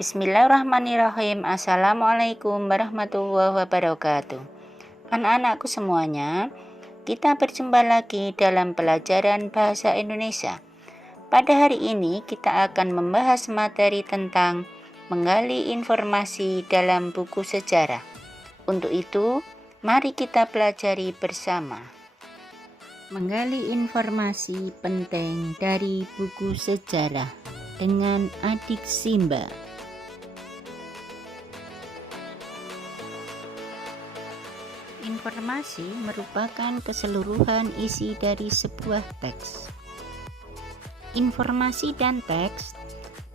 Bismillahirrahmanirrahim. Assalamualaikum warahmatullahi wabarakatuh. Anak-anakku semuanya, kita berjumpa lagi dalam pelajaran bahasa Indonesia. Pada hari ini kita akan membahas materi tentang menggali informasi dalam buku sejarah. Untuk itu, mari kita pelajari bersama. Menggali informasi penting dari buku sejarah dengan Adik Simba. Informasi merupakan keseluruhan isi dari sebuah teks. Informasi dan teks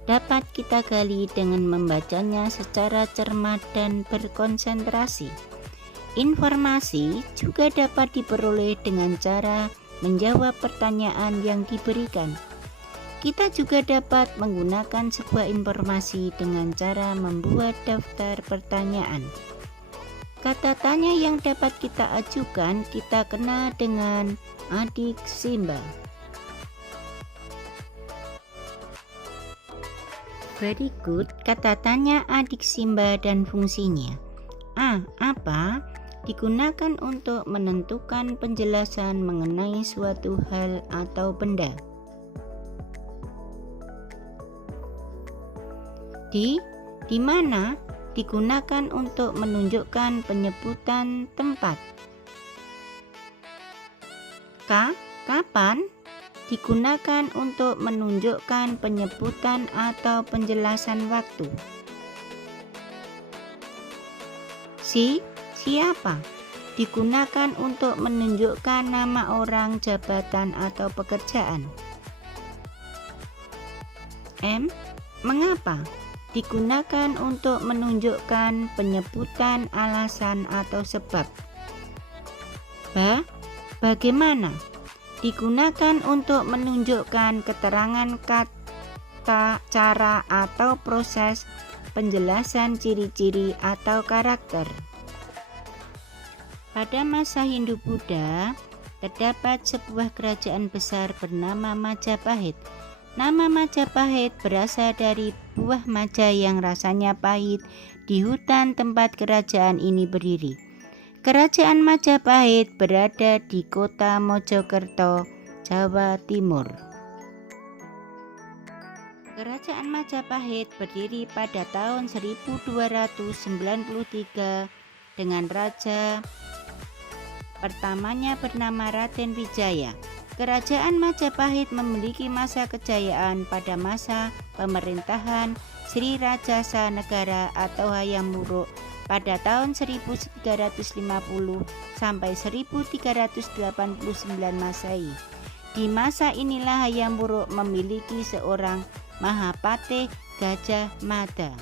dapat kita gali dengan membacanya secara cermat dan berkonsentrasi. Informasi juga dapat diperoleh dengan cara menjawab pertanyaan yang diberikan. Kita juga dapat menggunakan sebuah informasi dengan cara membuat daftar pertanyaan. Kata tanya yang dapat kita ajukan kita kenal dengan Adik Simba. Berikut kata tanya Adik Simba dan fungsinya. A. Apa? Digunakan untuk menentukan penjelasan mengenai suatu hal atau benda. Di mana? Digunakan untuk menunjukkan penyebutan tempat. Kapan? Digunakan untuk menunjukkan penyebutan atau penjelasan waktu. Siapa? Digunakan untuk menunjukkan nama orang, jabatan, atau pekerjaan. Mengapa? Digunakan untuk menunjukkan penyebutan alasan atau sebab. Bagaimana? Digunakan untuk menunjukkan keterangan kata, cara, atau proses penjelasan ciri-ciri atau karakter. Pada masa Hindu-Buddha, terdapat sebuah kerajaan besar bernama Majapahit. Nama Majapahit berasal dari buah maja yang rasanya pahit di hutan tempat kerajaan ini berdiri. Kerajaan Majapahit berada di kota Mojokerto, Jawa Timur. Kerajaan Majapahit berdiri pada tahun 1293 dengan raja pertamanya bernama Raden Wijaya. Kerajaan Majapahit memiliki masa kejayaan pada masa pemerintahan Sri Rajasa Negara atau Hayam Wuruk pada tahun 1350 sampai 1389 Masehi. Di masa inilah Hayam Wuruk memiliki seorang Mahapatih Gajah Mada.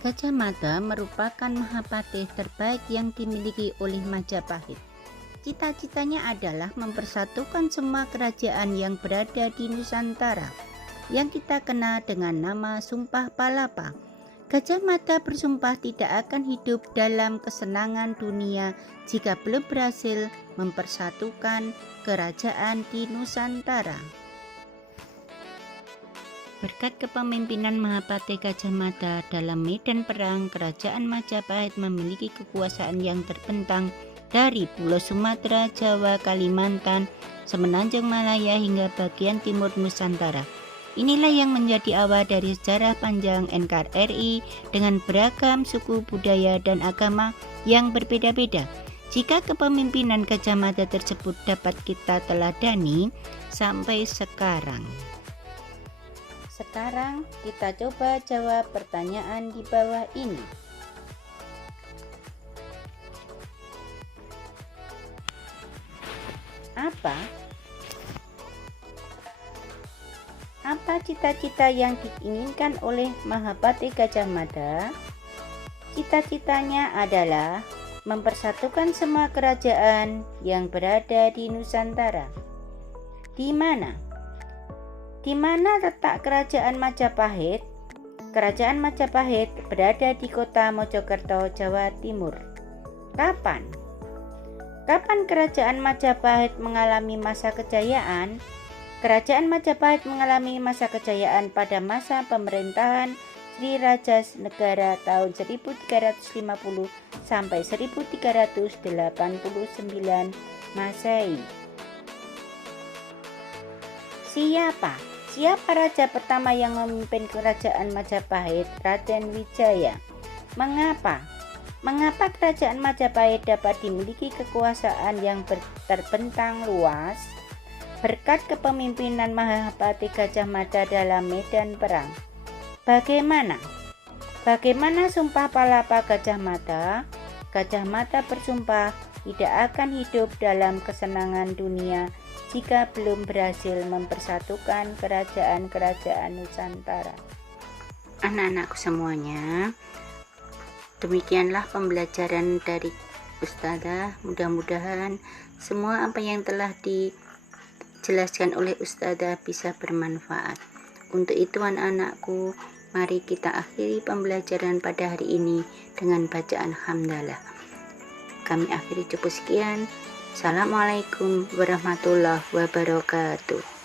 Gajah Mada merupakan Mahapatih terbaik yang dimiliki oleh Majapahit. Cita-citanya adalah mempersatukan semua kerajaan yang berada di Nusantara, yang kita kenal dengan nama Sumpah Palapa. Gajah Mada bersumpah tidak akan hidup dalam kesenangan dunia jika belum berhasil mempersatukan kerajaan di Nusantara. Berkat kepemimpinan Mahapatih Gajah Mada dalam medan perang, kerajaan Majapahit memiliki kekuasaan yang terbentang dari Pulau Sumatera, Jawa, Kalimantan, Semenanjung Malaya hingga bagian timur Nusantara. Inilah yang menjadi awal dari sejarah panjang NKRI dengan beragam suku, budaya, dan agama yang berbeda-beda. Jika kepemimpinan Gajah Mada tersebut dapat kita teladani sampai sekarang. Sekarang kita coba jawab pertanyaan di bawah ini. Apa cita-cita yang diinginkan oleh Mahapatih Gajah Mada? Cita-citanya adalah mempersatukan semua kerajaan yang berada di Nusantara. Di mana? Di mana letak kerajaan Majapahit? Kerajaan Majapahit berada di kota Mojokerto, Jawa Timur. Kapan? Kapan kerajaan Majapahit mengalami masa kejayaan? Kerajaan Majapahit mengalami masa kejayaan pada masa pemerintahan Asli Raja Negara tahun 1350 sampai 1389 Masehi. Siapa raja pertama yang memimpin kerajaan Majapahit? Raden Wijaya. Mengapa kerajaan Majapahit dapat dimiliki kekuasaan yang terbentang luas? Berkat kepemimpinan Mahapati Gajah Mada dalam medan perang. Bagaimana sumpah palapa Gajah Mada? Gajah Mada bersumpah tidak akan hidup dalam kesenangan dunia jika belum berhasil mempersatukan kerajaan-kerajaan Nusantara. Anak-anakku semuanya, demikianlah pembelajaran dari Ustazah. Mudah-mudahan semua apa yang telah dijelaskan oleh Ustazah bisa bermanfaat. Untuk itu anak-anakku, mari kita akhiri pembelajaran pada hari ini dengan bacaan hamdalah. Kami akhiri cukup sekian. Assalamualaikum warahmatullahi wabarakatuh.